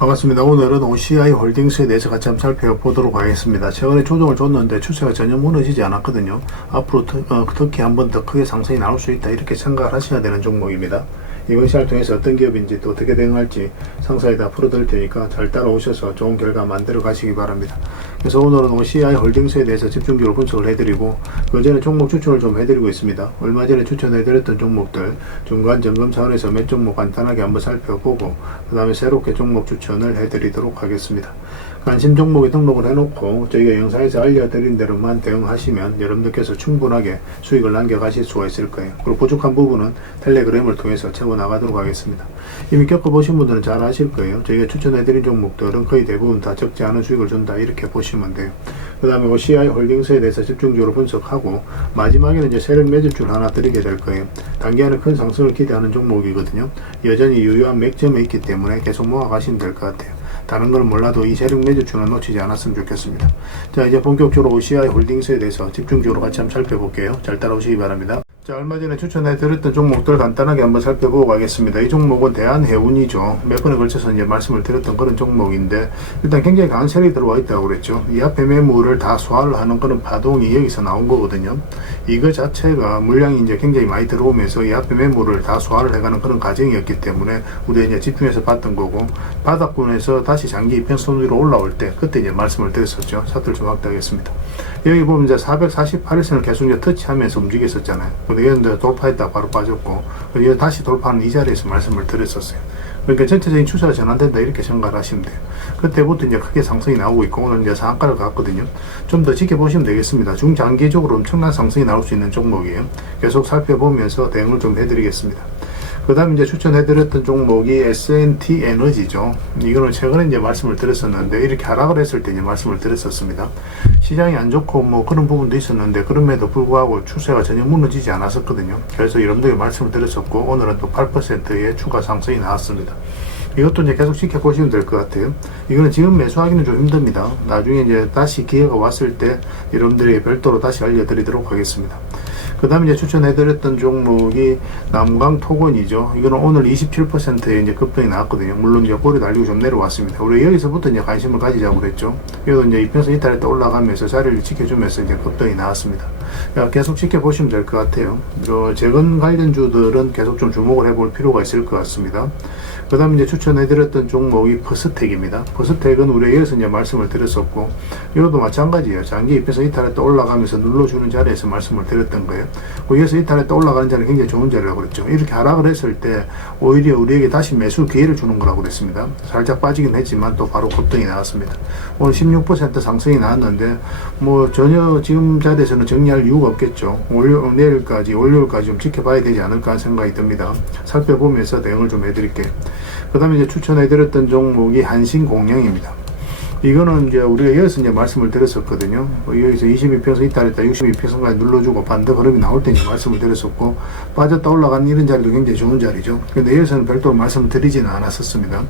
반갑습니다. 오늘은 OCI 홀딩스에 대해서 같이 한번 살펴보도록 하겠습니다. 최근에 조정을 줬는데 추세가 전혀 무너지지 않았거든요. 앞으로 특히 한 번 더 크게 상승이 나올 수 있다 이렇게 생각을 하셔야 되는 종목입니다. 이번 시간을 통해서 어떤 기업인지 또 어떻게 대응할지 상세히 다 풀어드릴 테니까 잘 따라오셔서 좋은 결과 만들어 가시기 바랍니다. 그래서 오늘은 OCI 홀딩스에 대해서 집중적으로 분석을 해드리고 그 전에 종목 추천을 좀 해드리고 있습니다. 얼마 전에 추천해드렸던 종목들 중간 점검 차원에서 몇 종목 간단하게 한번 살펴보고 그 다음에 새롭게 종목 추천을 해드리도록 하겠습니다. 관심 종목에 등록을 해놓고 저희가 영상에서 알려드린 대로만 대응하시면 여러분들께서 충분하게 수익을 남겨가실 수가 있을 거예요. 그리고 부족한 부분은 텔레그램을 통해서 채워나가도록 하겠습니다. 이미 겪어보신 분들은 잘 아실 거예요. 저희가 추천해드린 종목들은 거의 대부분 다 적지 않은 수익을 준다 이렇게 보시면 돼요. 그 다음에 OCI 홀딩스에 대해서 집중적으로 분석하고 마지막에는 이제 세력 매집줄 하나 드리게 될 거예요. 단기에는 큰 상승을 기대하는 종목이거든요. 여전히 유효한 맥점에 있기 때문에 계속 모아가시면 될 것 같아요. 다른 걸 몰라도 이 세력 매집줄은 놓치지 않았으면 좋겠습니다. 자, 이제 본격적으로 OCI 홀딩스에 대해서 집중적으로 같이 한번 살펴볼게요. 잘 따라오시기 바랍니다. 자, 얼마 전에 추천해드렸던 종목들 간단하게 한번 살펴보고 가겠습니다. 이 종목은 대한해운이죠. 몇 번에 걸쳐서 이제 말씀을 드렸던 그런 종목인데 일단 굉장히 강한 세력이 들어와 있다고 그랬죠. 이 앞에 매물을 다 소화를 하는 그런 파동이 여기서 나온 거거든요. 이거 자체가 물량이 이제 굉장히 많이 들어오면서 이 앞에 매물을 다 소화를 해가는 그런 과정이었기 때문에 우리가 이제 집중해서 봤던 거고 바닥권에서 다시 장기 이평선 위로 올라올 때 그때 이제 말씀을 드렸었죠. 차트를 좀 확대하겠습니다. 여기 보면 이제 448일선을 계속 이제 터치하면서 움직였었잖아요. 근데 이제 돌파했다 바로 빠졌고, 그리고 다시 돌파하는 이 자리에서 말씀을 드렸었어요. 그러니까 전체적인 추세가 전환된다 이렇게 생각을 하시면 돼요. 그때부터 이제 크게 상승이 나오고 있고 오늘 이제 상한가를 갔거든요. 좀 더 지켜보시면 되겠습니다. 중장기적으로 엄청난 상승이 나올 수 있는 종목이에요. 계속 살펴보면서 대응을 좀 해드리겠습니다. 그 다음에 이제 추천해드렸던 종목이 S&T 에너지죠. 이거는 최근에 이제 말씀을 드렸었는데, 이렇게 하락을 했을 때 이제 말씀을 드렸었습니다. 시장이 안 좋고 뭐 그런 부분도 있었는데, 그럼에도 불구하고 추세가 전혀 무너지지 않았었거든요. 그래서 여러분들에게 말씀을 드렸었고, 오늘은 또 8%의 추가 상승이 나왔습니다. 이것도 이제 계속 지켜보시면 될 것 같아요. 이거는 지금 매수하기는 좀 힘듭니다. 나중에 이제 다시 기회가 왔을 때 여러분들에게 별도로 다시 알려드리도록 하겠습니다. 그 다음에 이제 추천해드렸던 종목이 남강토건이죠. 이거는 오늘 27%의 이제 급등이 나왔거든요. 물론 이제 꼬리 달리고 좀 내려왔습니다. 우리 여기서부터 이제 관심을 가지자고 그랬죠. 그래도 이제 이평선 이탈했다 올라가면서 자리를 지켜주면서 이제 급등이 나왔습니다. 계속 지켜보시면 될 것 같아요. 재건 관련주들은 계속 좀 주목을 해볼 필요가 있을 것 같습니다. 그 다음에 이제 추천해드렸던 종목이 퍼스텍입니다. 퍼스텍은 우리가 여기서 이제 말씀을 드렸었고, 이것도 마찬가지예요. 장기 이평선 이탈했다 올라가면서 눌러주는 자리에서 말씀을 드렸던 거예요. 여기서 이탈했다 올라가는 자리는 굉장히 좋은 자리라고 그랬죠. 이렇게 하락을 했을 때 오히려 우리에게 다시 매수 기회를 주는 거라고 그랬습니다. 살짝 빠지긴 했지만 또 바로 급등이 나왔습니다. 오늘 16% 상승이 나왔는데 뭐 전혀 지금 자리에서는 정리할 이유가 없겠죠. 내일까지 월요일까지 좀 지켜봐야 되지 않을까 하는 생각이 듭니다. 살펴보면서 대응을 좀 해드릴게요. 그 다음에 이제 추천해드렸던 종목이 한신공영입니다. 이거는 이제 우리가 여기서 이제 말씀을 드렸었거든요. 여기서 22평선 이탈했다 62평선까지 눌러주고 반대 흐름이 나올 때 이제 말씀을 드렸었고, 빠졌다 올라간 이런 자리도 굉장히 좋은 자리죠. 근데 여기서는 별도로 말씀을 드리지는 않았었습니다.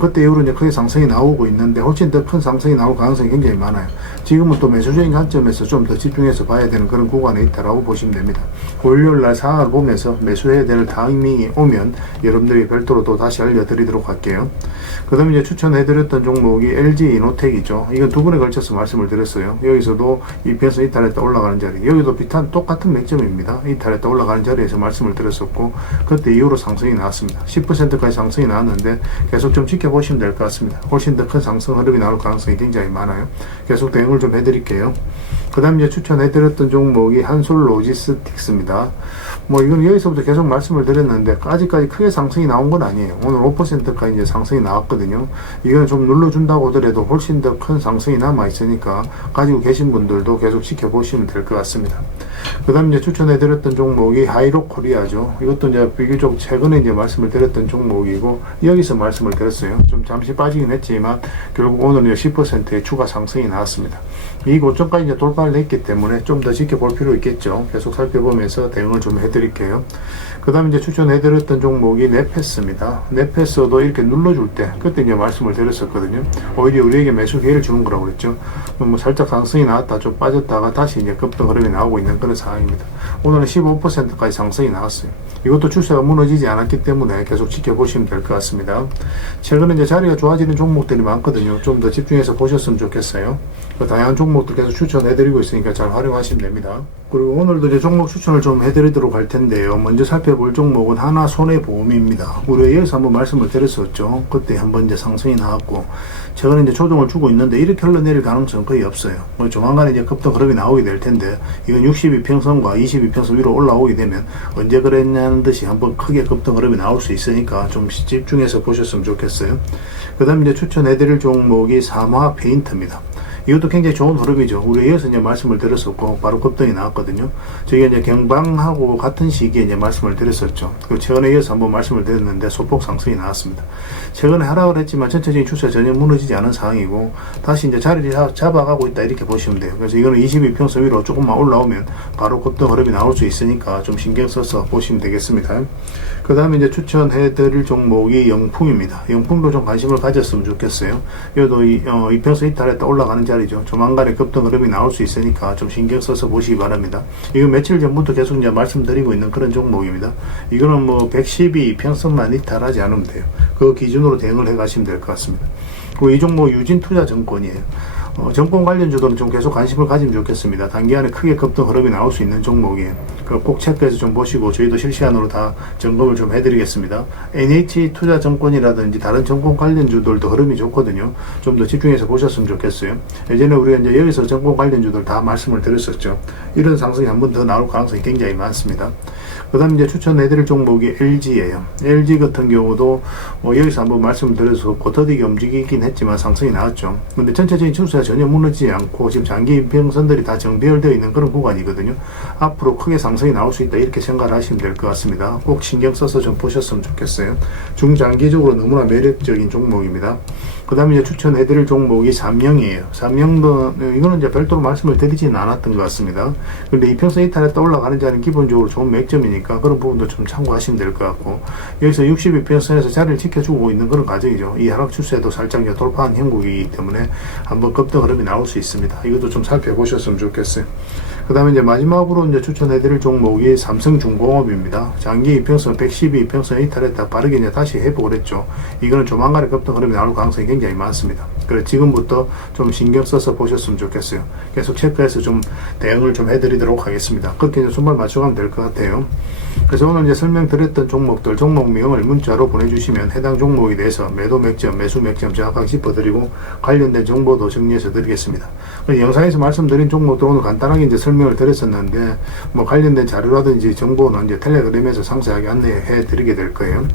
그때 이후로 이제 크게 상승이 나오고 있는데 훨씬 더 큰 상승이 나올 가능성이 굉장히 많아요. 지금은 또 매수적인 관점에서 좀 더 집중해서 봐야 되는 그런 구간에 있다라고 보시면 됩니다. 월요일날 상황을 보면서 매수해야 될 타이밍이 오면 여러분들이 별도로 또 다시 알려드리도록 할게요. 그 다음에 이제 추천해드렸던 종목이 LG 이노텍이죠. 이건 두 번에 걸쳐서 말씀을 드렸어요. 여기서도 이평선 이탈했다 올라가는 자리, 여기도 비슷한 똑같은 맥점입니다. 이탈했다 올라가는 자리에서 말씀을 드렸었고, 그때 이후로 상승이 나왔습니다. 10%까지 상승이 나왔는데 계속 좀 지켜보시면 될 것 같습니다. 훨씬 더 큰 상승 흐름이 나올 가능성이 굉장히 많아요. 계속 대응을 좀 해드릴게요. 그 다음 이제 추천해드렸던 종목이 한솔로지스틱스입니다. 뭐 이건 여기서부터 계속 말씀을 드렸는데 아직까지 크게 상승이 나온 건 아니에요. 오늘 5%까지 이제 상승이 나왔거든요. 이건 좀 눌러준다고 하더라도 훨씬 더 큰 상승이 남아있으니까 가지고 계신 분들도 계속 지켜보시면 될 것 같습니다. 그 다음 이제 추천해드렸던 종목이 하이로코리아죠. 이것도 이제 비교적 최근에 이제 말씀을 드렸던 종목이고, 여기서 말씀을 드렸어요. 좀 잠시 빠지긴 했지만 결국 오늘은 10%의 추가 상승이 나왔습니다. 이 고점까지 이제 돌파를 했기 때문에 좀 더 지켜볼 필요 있겠죠. 계속 살펴보면서 대응을 좀 해드릴게요. 그 다음에 이제 추천해드렸던 종목이 네페스입니다. 네페스도 이렇게 눌러줄 때 그때 이제 말씀을 드렸었거든요. 오히려 우리에게 매수 기회를 주는 거라고 그랬죠. 뭐 살짝 상승이 나왔다 좀 빠졌다가 다시 이제 급등 흐름이 나오고 있는 그런 그런 상황입니다. 오늘은 15%까지 상승이 나왔어요. 이것도 추세가 무너지지 않았기 때문에 계속 지켜보시면 될 것 같습니다. 최근에 이제 자리가 좋아지는 종목들이 많거든요. 좀 더 집중해서 보셨으면 좋겠어요. 다양한 종목들 계속 추천해드리고 있으니까 잘 활용하시면 됩니다. 그리고 오늘도 이제 종목 추천을 좀 해드리도록 할 텐데요. 먼저 살펴볼 종목은 하나손해보험입니다. 우리가 여기서 한번 말씀을 드렸었죠. 그때 한번 이제 상승이 나왔고, 최근에 이제 조정을 주고 있는데 이렇게 흘러내릴 가능성은 거의 없어요. 조만간에 이제 급등 흐름이 나오게 될 텐데, 이건 62평선과 22평선 위로 올라오게 되면 언제 그랬냐는 듯이 한번 크게 급등 흐름이 나올 수 있으니까 좀 집중해서 보셨으면 좋겠어요. 그 다음 이제 추천해드릴 종목이 삼화 페인트입니다. 이것도 굉장히 좋은 흐름이죠. 우리 여기서 이제 말씀을 드렸었고, 바로 급등이 나왔거든요. 저희가 이제 경방하고 같은 시기에 이제 말씀을 드렸었죠. 그리고 최근에 이어서 한번 말씀을 드렸는데, 소폭 상승이 나왔습니다. 최근에 하락을 했지만 전체적인 추세가 전혀 무너지지 않은 상황이고, 다시 이제 자리를 잡아가고 있다, 이렇게 보시면 돼요. 그래서 이거는 22평선 위로 조금만 올라오면 바로 급등 흐름이 나올 수 있으니까 좀 신경 써서 보시면 되겠습니다. 그 다음에 이제 추천해드릴 종목이 영풍입니다. 영풍도 좀 관심을 가졌으면 좋겠어요. 이것도 이평선 이탈했다 올라가는 자리죠. 조만간에 급등 흐름이 나올 수 있으니까 좀 신경 써서 보시기 바랍니다. 이거 며칠 전부터 계속 이제 말씀드리고 있는 그런 종목입니다. 이거는 뭐 112평선만 이탈하지 않으면 돼요. 그 기준으로 대응을 해 가시면 될 것 같습니다. 그리고 이 종목 유진투자증권이에요. 정권 관련주들은 좀 계속 관심을 가지면 좋겠습니다. 단기간에 크게 급등 흐름이 나올 수 있는 종목이에요. 그걸 꼭 체크해서 좀 보시고 저희도 실시간으로 다 점검을 좀 해드리겠습니다. NH투자증권이라든지 다른 정권 관련주들도 흐름이 좋거든요. 좀 더 집중해서 보셨으면 좋겠어요. 예전에 우리가 이제 여기서 정권 관련주들 다 말씀을 드렸었죠. 이런 상승이 한 번 더 나올 가능성이 굉장히 많습니다. 그 다음 이제 추천해드릴 종목이 LG예요. LG 같은 경우도 여기서 한번 말씀드려서 고터디게 움직이긴 했지만 상승이 나왔죠. 근데 전체적인 추세가 전혀 무너지지 않고 지금 장기 인평선들이 다 정배열되어 있는 그런 구간이거든요. 앞으로 크게 상승이 나올 수 있다, 이렇게 생각을 하시면 될 것 같습니다. 꼭 신경 써서 좀 보셨으면 좋겠어요. 중장기적으로 너무나 매력적인 종목입니다. 그 다음에 이제 추천해드릴 종목이 삼영이에요. 삼영도 이거는 이제 별도로 말씀을 드리지는 않았던 것 같습니다. 근데 이평선 이탈에 떠올라가는 자리는 기본적으로 좋은 맥점이니까 그런 부분도 좀 참고하시면 될 것 같고, 여기서 62평선에서 자리를 지켜주고 있는 그런 과정이죠. 이 하락 추세도 살짝 돌파한 형국이기 때문에 한번 급등 흐름이 나올 수 있습니다. 이것도 좀 살펴보셨으면 좋겠어요. 그 다음에 이제 마지막으로 이제 추천해드릴 종목이 삼성중공업입니다. 장기 이평선 112평선 이탈했다 빠르게 이제 다시 회복을 했죠. 이거는 조만간에 급등 흐름이 나올 가능성이 굉장히 많습니다. 그래서 지금부터 좀 신경 써서 보셨으면 좋겠어요. 계속 체크해서 좀 대응을 좀 해드리도록 하겠습니다. 그렇게 이제 손발 맞춰가면 될 것 같아요. 그래서 오늘 이제 설명드렸던 종목들, 종목명을 문자로 보내주시면 해당 종목에 대해서 매도 맥점, 매수 맥점 정확하게 짚어드리고 관련된 정보도 정리해서 드리겠습니다. 영상에서 말씀드린 종목들 오늘 간단하게 이제 설명을 드렸었는데, 뭐 관련된 자료라든지 정보는 이제 텔레그램에서 상세하게 안내해 드리게 될 거예요.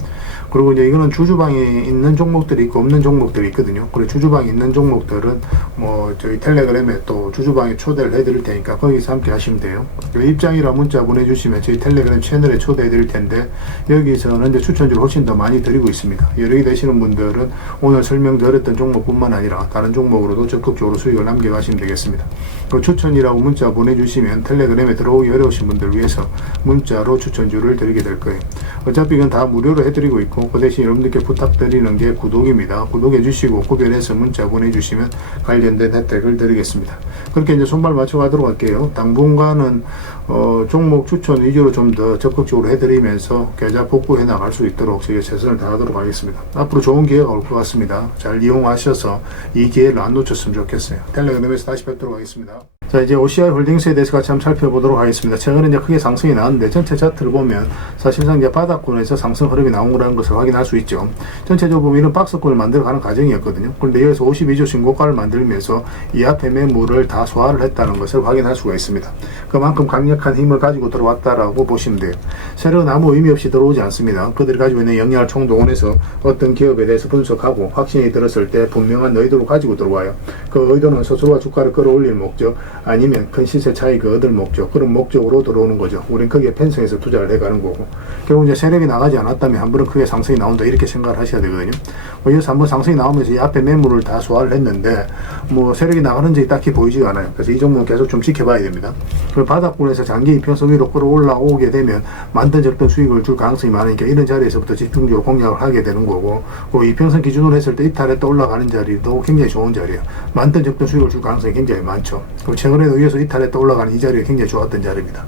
그리고 이제 이거는 주주방에 있는 종목들이 있고 없는 종목들이 있거든요. 그리고 주주방에 있는 종목들은 뭐 저희 텔레그램에 또 주주방에 초대를 해드릴 테니까 거기서 함께 하시면 돼요. 입장이라 문자 보내주시면 저희 텔레그램 채널에 초대해 드릴 텐데, 여기서는 이제 추천주를 훨씬 더 많이 드리고 있습니다. 여력이 되시는 분들은 오늘 설명드렸던 종목뿐만 아니라 다른 종목으로도 적극적으로 수익을 남겨가시면 되겠습니다. 그리고 추천이라고 문자 보내주시면 텔레그램에 들어오기 어려우신 분들 위해서 문자로 추천주를 드리게 될 거예요. 어차피 이건 다 무료로 해드리고 있고, 그 대신 여러분들께 부탁드리는 게 구독입니다. 구독해 주시고 구별해서 문자 보내주시면 관련된 혜택을 드리겠습니다. 그렇게 이제 손발 맞춰 가도록 할게요. 당분간은 종목 추천 위주로 좀 더 적극적으로 해드리면서 계좌 복구해 나갈 수 있도록 저희가 최선을 다하도록 하겠습니다. 앞으로 좋은 기회가 올 것 같습니다. 잘 이용하셔서 이 기회를 안 놓쳤으면 좋겠어요. 텔레그램에서 다시 뵙도록 하겠습니다. 자, 이제 OCI 홀딩스에 대해서 같이 한번 살펴보도록 하겠습니다. 최근에 이제 크게 상승이 나왔는데 전체 차트를 보면 사실상 이제 바닥권에서 상승 흐름이 나온 거라는 것을 확인할 수 있죠. 전체적으로 보면 이런 박스권을 만들어가는 과정이었거든요. 그런데 여기서 52조 신고가를 만들면서 이 앞에 매물을 다 소화를 했다는 것을 확인할 수가 있습니다. 그만큼 강력한 힘을 가지고 들어왔다라고 보시면 돼요. 새로운 아무 의미 없이 들어오지 않습니다. 그들이 가지고 있는 역량을 총동원해서 어떤 기업에 대해서 분석하고 확신이 들었을 때 분명한 의도를 가지고 들어와요. 그 의도는 스스로가 주가를 끌어올릴 목적, 아니면 큰 시세 차익을 얻을 목적, 그런 목적으로 들어오는 거죠. 우린 크게 편성해서 투자를 해가는 거고, 결국 이제 세력이 나가지 않았다면 한 번은 크게 상승이 나온다, 이렇게 생각을 하셔야 되거든요. 여기서 한번 상승이 나오면서 이 앞에 매물을 다 소화를 했는데 뭐 세력이 나가는 적이 딱히 보이지가 않아요. 그래서 이 종목은 계속 좀 지켜봐야 됩니다. 그 바닥권에서 장기 이평선 위로 끌어올라오게 되면 만든 적던 수익을 줄 가능성이 많으니까 이런 자리에서부터 집중적으로 공략을 하게 되는 거고, 그 이평선 기준으로 했을 때 이탈했다 올라가는 자리도 굉장히 좋은 자리예요. 만든 적던 수익을 줄 가능성이 굉장히 많죠. 그리고 최근에도 이어서 이탈했다 올라가는 이 자리가 굉장히 좋았던 자리입니다.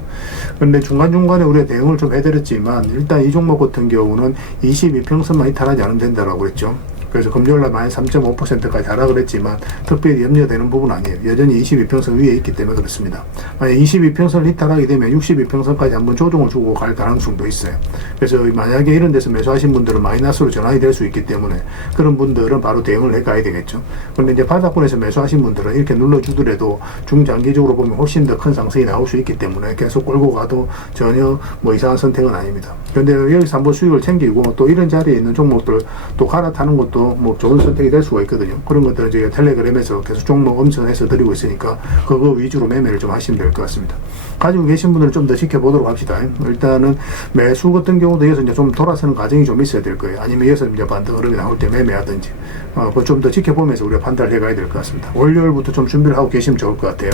그런데 중간중간에 우리가 대응을 좀 해드렸지만 일단 이 종목 같은 경우는 22평선만 이탈하지 않으면 된다고 그랬죠. 그래서 금요일날 마이너스 3.5%까지 하락을 했지만 특별히 염려되는 부분은 아니에요. 여전히 22평선 위에 있기 때문에 그렇습니다. 만약 22평선을 이탈하게 되면 62평선까지 한번 조정을 주고 갈 가능성도 있어요. 그래서 만약에 이런 데서 매수하신 분들은 마이너스로 전환이 될 수 있기 때문에 그런 분들은 바로 대응을 해가야 되겠죠. 그런데 이제 바닥권에서 매수하신 분들은 이렇게 눌러주더라도 중장기적으로 보면 훨씬 더 큰 상승이 나올 수 있기 때문에 계속 끌고 가도 전혀 뭐 이상한 선택은 아닙니다. 그런데 여기서 한번 수익을 챙기고 또 이런 자리에 있는 종목들 또 갈아타는 것도 뭐 좋은 선택이 될 수가 있거든요. 그런 것들은 저희가 텔레그램에서 계속 종목 엄선해서 드리고 있으니까 그거 위주로 매매를 좀 하시면 될 것 같습니다. 가지고 계신 분들은 좀 더 지켜보도록 합시다. 일단은 매수 같은 경우도 이어서 이제 좀 돌아서는 과정이 좀 있어야 될 거예요. 아니면 이어서 이제 반등 흐름이 나올 때 매매하든지 그거 좀 더 지켜보면서 우리가 판단을 해가야 될 것 같습니다. 월요일부터 좀 준비를 하고 계시면 좋을 것 같아요.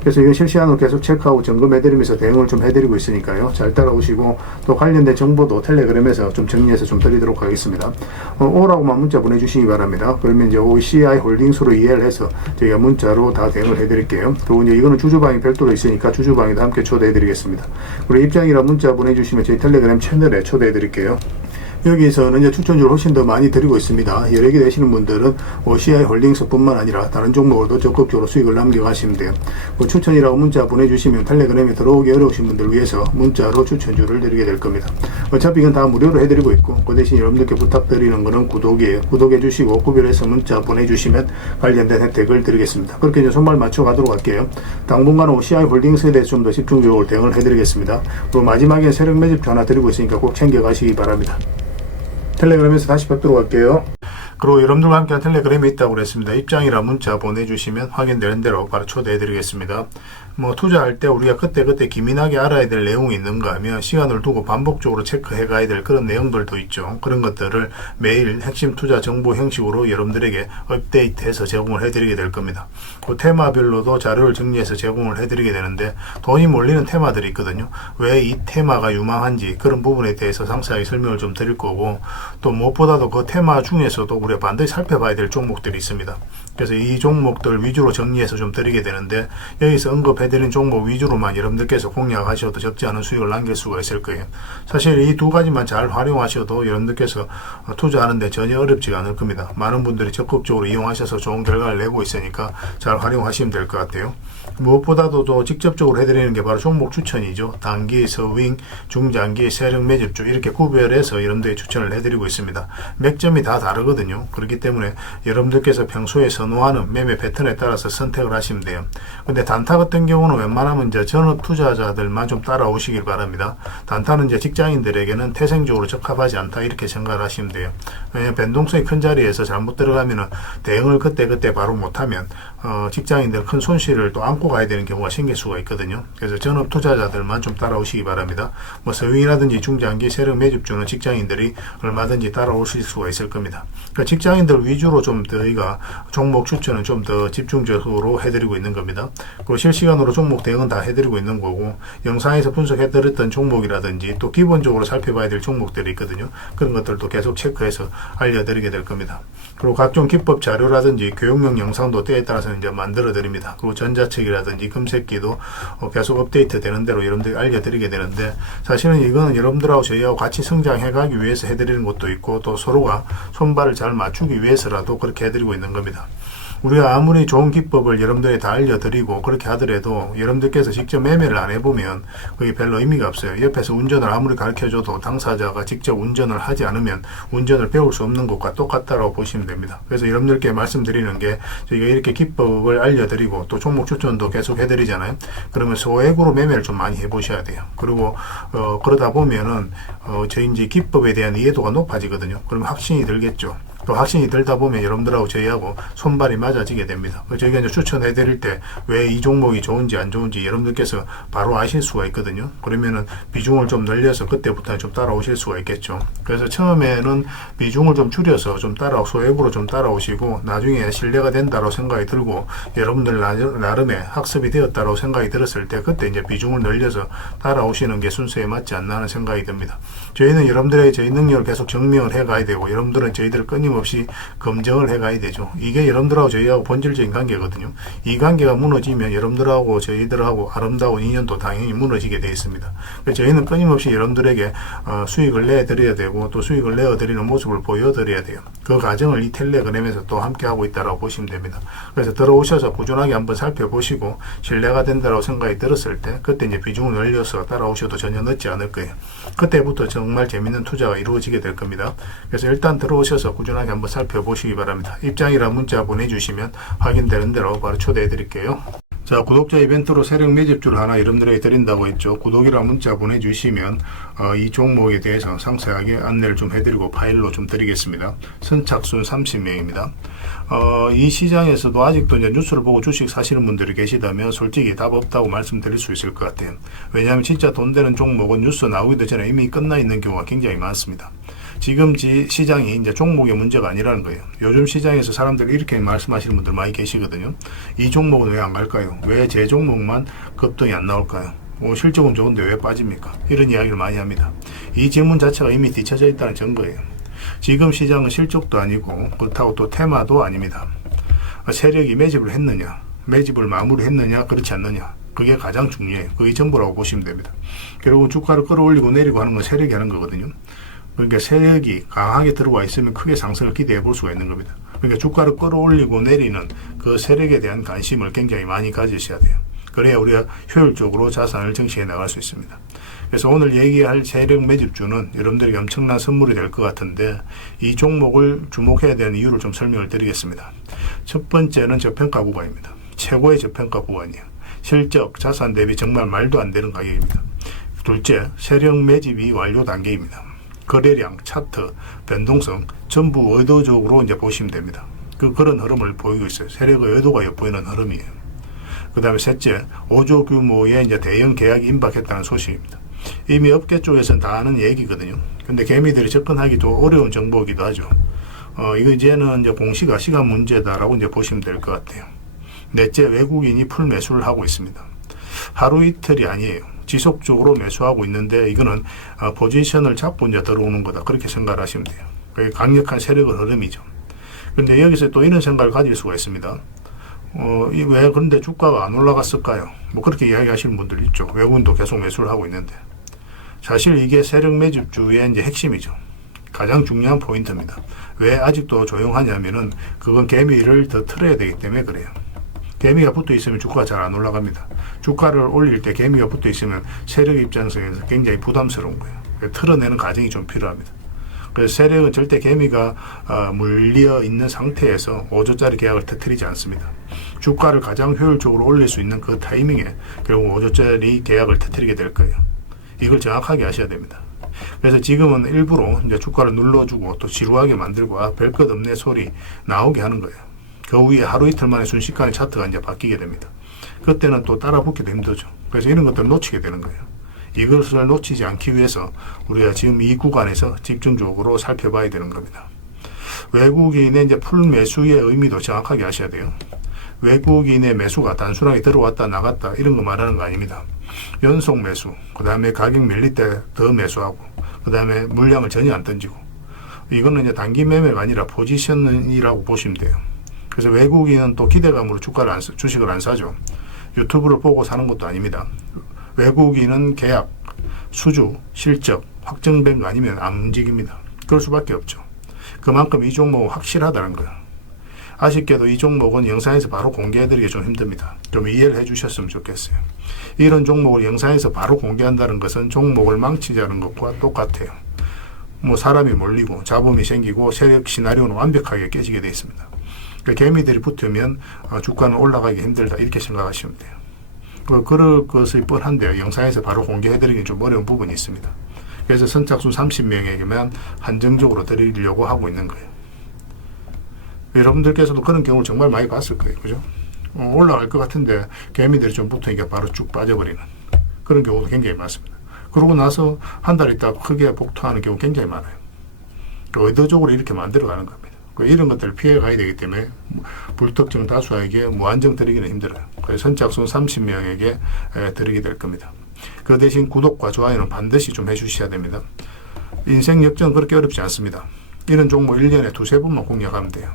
그래서 이거 실시간으로 계속 체크하고 점검해드리면서 대응을 좀 해드리고 있으니까요. 잘 따라오시고 또 관련된 정보도 텔레그램에서 좀 정리해서 좀 드리도록 하겠습니다. 오라고만 문자 보내주시기 바랍니다. 그러면 이제 OCI 홀딩스로 이해를 해서 저희가 문자로 다 대응을 해드릴게요. 그리고 이제 이거는 주주방이 별도로 있으니까 주주방에도 함께 초대해드리겠습니다. 그리고 입장이라 문자 보내주시면 저희 텔레그램 채널에 초대해드릴게요. 여기서는 이제 추천주를 훨씬 더 많이 드리고 있습니다. 여러 개 되시는 분들은 OCI 홀딩스 뿐만 아니라 다른 종목으로도 적극적으로 수익을 남겨가시면 돼요. 그 추천이라고 문자 보내주시면 텔레그램에 들어오기 어려우신 분들 위해서 문자로 추천주를 드리게 될 겁니다. 어차피 이건 다 무료로 해드리고 있고 그 대신 여러분들께 부탁드리는 거는 구독이에요. 구독해 주시고 구별해서 문자 보내주시면 관련된 혜택을 드리겠습니다. 그렇게 이제 손발 맞춰 가도록 할게요. 당분간 OCI 홀딩스에 대해서 좀 더 집중적으로 대응을 해드리겠습니다. 그리고 마지막에 세력 매집 전화 드리고 있으니까 꼭 챙겨가시기 바랍니다. 텔레그램에서 다시 뵙도록 할게요. 그리고 여러분들과 함께한 텔레그램에 있다고 그랬습니다. 입장이라 문자 보내주시면 확인되는 대로 바로 초대해드리겠습니다. 뭐 투자할 때 우리가 그때그때 기민하게 알아야 될 내용이 있는가 하면 시간을 두고 반복적으로 체크해 가야 될 그런 내용들도 있죠. 그런 것들을 매일 핵심 투자 정보 형식으로 여러분들에게 업데이트해서 제공을 해드리게 될 겁니다. 그 테마별로도 자료를 정리해서 제공을 해드리게 되는데 돈이 몰리는 테마들이 있거든요. 왜 이 테마가 유망한지 그런 부분에 대해서 상세하게 설명을 좀 드릴 거고 또 무엇보다도 그 테마 중에서도 우리가 반드시 살펴봐야 될 종목들이 있습니다. 그래서 이 종목들 위주로 정리해서 좀 드리게 되는데 여기서 언급해드린 종목 위주로만 여러분들께서 공략하셔도 적지 않은 수익을 남길 수가 있을 거예요. 사실 이 두 가지만 잘 활용하셔도 여러분들께서 투자하는데 전혀 어렵지가 않을 겁니다. 많은 분들이 적극적으로 이용하셔서 좋은 결과를 내고 있으니까 잘 활용하시면 될 것 같아요. 무엇보다도 또 직접적으로 해드리는 게 바로 종목 추천이죠. 단기, 서윙, 중장기, 세력 매집주 이렇게 구별해서 여러분들이 추천을 해드리고 있습니다. 맥점이 다 다르거든요. 그렇기 때문에 여러분들께서 평소에 선호하는 매매 패턴에 따라서 선택을 하시면 돼요. 근데 단타 같은 경우는 웬만하면 이제 전업 투자자들만 좀 따라오시길 바랍니다. 단타는 이제 직장인들에게는 태생적으로 적합하지 않다 이렇게 생각을 하시면 돼요. 왜냐하면 변동성이 큰 자리에서 잘못 들어가면은 대응을 그때 바로 못하면 직장인들 큰 손실을 또 안고 가야 되는 경우가 생길 수가 있거든요. 그래서 전업 투자자들만 좀 따라오시기 바랍니다. 뭐 서윙이라든지 중장기 세력 매집주는 직장인들이 얼마든지 따라오실 수가 있을 겁니다. 그러니까 직장인들 위주로 좀 저희가 종목 추천은 좀 더 집중적으로 해드리고 있는 겁니다. 그리고 실시간으로 종목 대응은 다 해드리고 있는 거고 영상에서 분석해드렸던 종목이라든지 또 기본적으로 살펴봐야 될 종목들이 있거든요. 그런 것들도 계속 체크해서 알려드리게 될 겁니다. 그리고 각종 기법 자료라든지 교육용 영상도 때에 따라서는 이제 만들어 드립니다. 그리고 전자책이라든지 금색기도 계속 업데이트 되는 대로 여러분들이 알려드리게 되는데 사실은 이거는 여러분들하고 저희하고 같이 성장해 가기 위해서 해드리는 것도 있고 또 서로가 손발을 잘 맞추기 위해서라도 그렇게 해드리고 있는 겁니다. 우리가 아무리 좋은 기법을 여러분들이 다 알려드리고 그렇게 하더라도 여러분들께서 직접 매매를 안 해보면 그게 별로 의미가 없어요. 옆에서 운전을 아무리 가르쳐줘도 당사자가 직접 운전을 하지 않으면 운전을 배울 수 없는 것과 똑같다고 보시면 됩니다. 그래서 여러분들께 말씀드리는 게 저희가 이렇게 기법을 알려드리고 또 종목 추천도 계속 해드리잖아요. 그러면 소액으로 매매를 좀 많이 해보셔야 돼요. 그리고 그러다 보면은 저희 이제 기법에 대한 이해도가 높아지거든요. 그러면 확신이 들겠죠. 또 확신이 들다 보면 여러분들하고 저희하고 손발이 맞아지게 됩니다. 저희가 이제 추천해 드릴 때 왜 이 종목이 좋은지 안 좋은지 여러분들께서 바로 아실 수가 있거든요. 그러면은 비중을 좀 늘려서 그때부터 좀 따라오실 수가 있겠죠. 그래서 처음에는 비중을 좀 줄여서 좀 소액으로 좀 따라오시고 나중에 신뢰가 된다고 생각이 들고 여러분들 나름의 학습이 되었다고 생각이 들었을 때 그때 이제 비중을 늘려서 따라오시는 게 순서에 맞지 않나 하는 생각이 듭니다. 저희는 여러분들의 저희 능력을 계속 증명을 해 가야 되고 여러분들은 저희들을 끊임없이 끊임없이 검증을 해가야 되죠. 이게 여러분들하고 저희하고 본질적인 관계거든요. 이 관계가 무너지면 여러분들하고 저희들하고 아름다운 인연도 당연히 무너지게 되어 있습니다. 그래서 저희는 끊임없이 여러분들에게 수익을 내드려야 되고 또 수익을 내어드리는 모습을 보여드려야 돼요. 그 과정을 이 텔레그램에서 또 함께하고 있다고 보시면 됩니다. 그래서 들어오셔서 꾸준하게 한번 살펴보시고 신뢰가 된다고 생각이 들었을 때 그때 이제 비중을 늘려서 따라오셔도 전혀 늦지 않을 거예요. 그때부터 정말 재밌는 투자가 이루어지게 될 겁니다. 그래서 일단 들어오셔서 꾸준하게 한번 살펴보시기 바랍니다. 입장이라 문자 보내주시면 확인되는 대로 바로 초대해 드릴게요. 자, 구독자 이벤트로 세력 매집주를 하나 여러분들에게 드린다고 했죠. 구독이라 문자 보내주시면 이 종목에 대해서 상세하게 안내를 좀 해드리고 파일로 좀 드리겠습니다. 선착순 30명입니다. 이 시장에서도 아직도 이제 뉴스를 보고 주식 사시는 분들이 계시다면 솔직히 답 없다고 말씀드릴 수 있을 것 같아요. 왜냐하면 진짜 돈 되는 종목은 뉴스 나오기도 전에 이미 끝나 있는 경우가 굉장히 많습니다. 지금 시장이 이제 종목의 문제가 아니라는 거예요. 요즘 시장에서 사람들이 이렇게 말씀하시는 분들 많이 계시거든요. 이 종목은 왜 안 갈까요? 왜 제 종목만 급등이 안 나올까요? 실적은 좋은데 왜 빠집니까? 이런 이야기를 많이 합니다. 이 질문 자체가 이미 뒤쳐져 있다는 증거예요. 지금 시장은 실적도 아니고 그렇다고 또 테마도 아닙니다. 세력이 매집을 했느냐, 매집을 마무리했느냐, 그렇지 않느냐, 그게 가장 중요해요. 그게 전부라고 보시면 됩니다. 결국은 주가를 끌어올리고 내리고 하는 건 세력이 하는 거거든요. 그러니까 세력이 강하게 들어와 있으면 크게 상승을 기대해 볼 수가 있는 겁니다. 그러니까 주가를 끌어올리고 내리는 그 세력에 대한 관심을 굉장히 많이 가지셔야 돼요. 그래야 우리가 효율적으로 자산을 정치해 나갈 수 있습니다. 그래서 오늘 얘기할 세력 매집주는 여러분들에게 엄청난 선물이 될 것 같은데 이 종목을 주목해야 되는 이유를 좀 설명을 드리겠습니다. 첫 번째는 저평가 구간입니다. 최고의 저평가 구간이에요. 실적, 자산 대비 정말 말도 안 되는 가격입니다. 둘째, 세력 매집이 완료 단계입니다. 거래량, 차트, 변동성 전부 의도적으로 이제 보시면 됩니다. 그런 흐름을 보이고 있어요. 세력의 의도가 엿보이는 흐름이에요. 그 다음에 셋째, 5조 규모의 이제 대형 계약이 임박했다는 소식입니다. 이미 업계 쪽에서는 다 아는 얘기거든요. 근데 개미들이 접근하기도 어려운 정보이기도 하죠. 이거 이제는 이제 공시가 시간 문제다라고 이제 보시면 될 것 같아요. 넷째, 외국인이 풀 매수를 하고 있습니다. 하루 이틀이 아니에요. 지속적으로 매수하고 있는데 이거는 포지션을 잡고 이제 들어오는 거다. 그렇게 생각을 하시면 돼요. 그게 강력한 세력의 흐름이죠. 그런데 여기서 또 이런 생각을 가질 수가 있습니다. 왜 그런데 주가가 안 올라갔을까요? 뭐 그렇게 이야기하시는 분들 있죠. 외국인도 계속 매수를 하고 있는데. 사실 이게 세력 매집주의 이제 핵심이죠. 가장 중요한 포인트입니다. 왜 아직도 조용하냐면은 그건 개미를 더 틀어야 되기 때문에 그래요. 개미가 붙어 있으면 주가가 잘 안 올라갑니다. 주가를 올릴 때 개미가 붙어 있으면 세력 입장에서 굉장히 부담스러운 거예요. 틀어내는 과정이 좀 필요합니다. 그래서 세력은 절대 개미가 물려 있는 상태에서 5조짜리 계약을 터뜨리지 않습니다. 주가를 가장 효율적으로 올릴 수 있는 그 타이밍에 결국 5조짜리 계약을 터뜨리게 될 거예요. 이걸 정확하게 아셔야 됩니다. 그래서 지금은 일부러 이제 주가를 눌러주고 또 지루하게 만들고 별 것 없네 소리 나오게 하는 거예요. 그 후에 하루 이틀 만에 순식간에 차트가 이제 바뀌게 됩니다. 그때는 또 따라 붙기도 힘들죠. 그래서 이런 것들을 놓치게 되는 거예요. 이것을 놓치지 않기 위해서 우리가 지금 이 구간에서 집중적으로 살펴봐야 되는 겁니다. 외국인의 이제 풀 매수의 의미도 정확하게 아셔야 돼요. 외국인의 매수가 단순하게 들어왔다 나갔다 이런 거 말하는 거 아닙니다. 연속 매수, 그 다음에 가격 밀릴 때 더 매수하고, 그 다음에 물량을 전혀 안 던지고, 이거는 이제 단기 매매가 아니라 포지션이라고 보시면 돼요. 그래서 외국인은 또 기대감으로 주식을 안 사죠. 유튜브를 보고 사는 것도 아닙니다. 외국인은 계약, 수주, 실적, 확정된 거 아니면 안 움직입니다. 그럴 수밖에 없죠. 그만큼 이 종목은 확실하다는 거예요. 아쉽게도 이 종목은 영상에서 바로 공개해드리기 좀 힘듭니다. 좀 이해를 해주셨으면 좋겠어요. 이런 종목을 영상에서 바로 공개한다는 것은 종목을 망치자는 것과 똑같아요. 뭐 사람이 몰리고 잡음이 생기고 세력 시나리오는 완벽하게 깨지게 되어 있습니다. 개미들이 붙으면 주가는 올라가기 힘들다 이렇게 생각하시면 돼요. 그럴 것이 뻔한데요. 영상에서 바로 공개해드리기 좀 어려운 부분이 있습니다. 그래서 선착순 30명에게만 한정적으로 드리려고 하고 있는 거예요. 여러분들께서도 그런 경우를 정말 많이 봤을 거예요. 그죠? 올라갈 것 같은데 개미들이 좀 붙으니까 바로 쭉 빠져버리는 그런 경우도 굉장히 많습니다. 그러고 나서 한 달 있다가 크게 복토하는 경우 굉장히 많아요. 의도적으로 이렇게 만들어가는 겁니다. 이런 것들을 피해 가야 되기 때문에 불특정 다수에게 무한정 드리기는 힘들어요. 그래서 선착순 30명에게 드리게 될 겁니다. 그 대신 구독과 좋아요는 반드시 좀 해주셔야 됩니다. 인생 역전은 그렇게 어렵지 않습니다. 이런 종목 1년에 두세 번만 공략하면 돼요.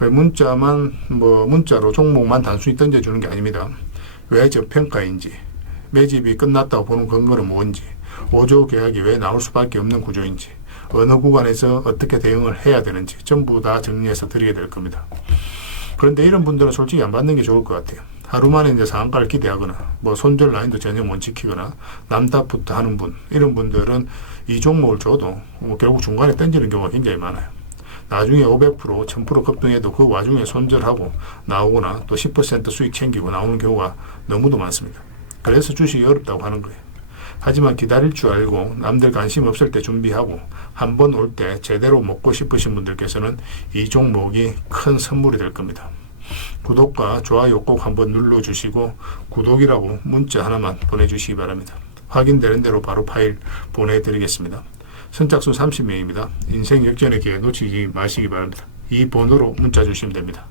왜 문자로 종목만 단순히 던져주는 게 아닙니다. 왜 저평가인지, 매집이 끝났다고 보는 근거는 뭔지, 5조 계약이 왜 나올 수밖에 없는 구조인지, 어느 구간에서 어떻게 대응을 해야 되는지 전부 다 정리해서 드리게 될 겁니다. 그런데 이런 분들은 솔직히 안 받는 게 좋을 것 같아요. 하루 만에 이제 상한가를 기대하거나 손절 라인도 전혀 못 지키거나 남탓부터 하는 분, 이런 분들은 이 종목을 줘도 결국 중간에 던지는 경우가 굉장히 많아요. 나중에 500%, 1000% 급등해도 그 와중에 손절하고 나오거나 또 10% 수익 챙기고 나오는 경우가 너무도 많습니다. 그래서 주식이 어렵다고 하는 거예요. 하지만 기다릴 줄 알고 남들 관심 없을 때 준비하고 한 번 올 때 제대로 먹고 싶으신 분들께서는 이 종목이 큰 선물이 될 겁니다. 구독과 좋아요 꼭 한번 눌러주시고 구독이라고 문자 하나만 보내주시기 바랍니다. 확인되는 대로 바로 파일 보내드리겠습니다. 선착순 30명입니다. 인생 역전의 기회 놓치지 마시기 바랍니다. 이 번호로 문자 주시면 됩니다.